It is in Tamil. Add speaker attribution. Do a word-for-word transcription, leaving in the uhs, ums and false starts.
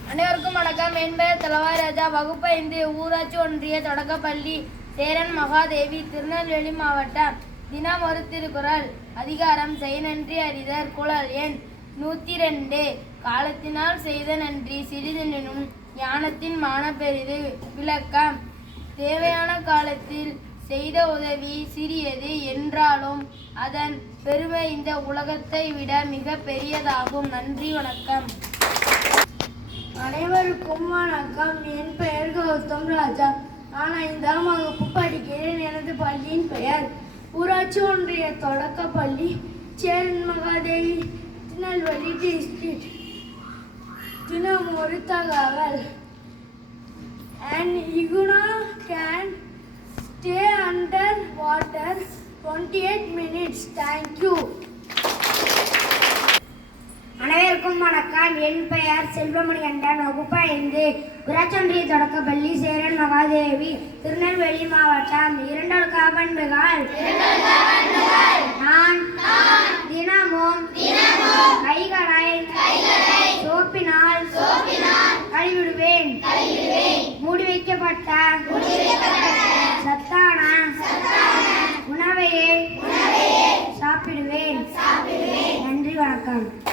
Speaker 1: அனைவருக்கும் வணக்கம். என் பெயர் தளவாய் ராஜா. வகுப்பு ஐந்து, ஊராட்சி ஒன்றிய தொடக்கப்பள்ளி, சேரன் மகாதேவி, திருநெல்வேலி மாவட்டம். தினம் ஒரு திருக்குறள். அதிகாரம் செய் நன்றி அறிதல். குறள் எண் நூத்தி ரெண்டு. காலத்தினால் செய்த நன்றி சிறிதெனினும் ஞானத்தின் மான பெரிது. விளக்கம்: தேவையான காலத்தில் செய்த உதவி சிறியது என்றாலும் அதன் பெருமை இந்த உலகத்தை விட மிக பெரியதாகும். நன்றி, வணக்கம்.
Speaker 2: அனைவருக்கும் வணக்கம். என் பெயர் கௌதம் ராஜா. நான் ஐந்தாம் வகுப்பு படிக்கிறேன். எனது பள்ளியின் பெயர் ஊராட்சி ஒன்றிய தொடக்கப்பள்ளி, சேரன் மகாதேவி, திருநெல்வேலி டிஸ்ட்ரிக்ட். தினம் ஒரு தகவல். An iguana can stay under water twenty-eight minutes. Thank you.
Speaker 3: அனைவருக்கும் வணக்கம். என் பெயர் செல்வமணி கண்டன். வகுப்பு ஐந்து, ஊராட்சி ஒன்றிய தொடக்கப்பள்ளி, சேரன் மகாதேவி, திருநெல்வேலி மாவட்டம். இரண்டொழுக்க பண்புகள். நான் தினமும் கைகளை சோப்பினால் கழுவிடுவேன். மூடி வைக்கப்பட்ட சத்தான உணவையே சாப்பிடுவேன். நன்றி, வணக்கம்.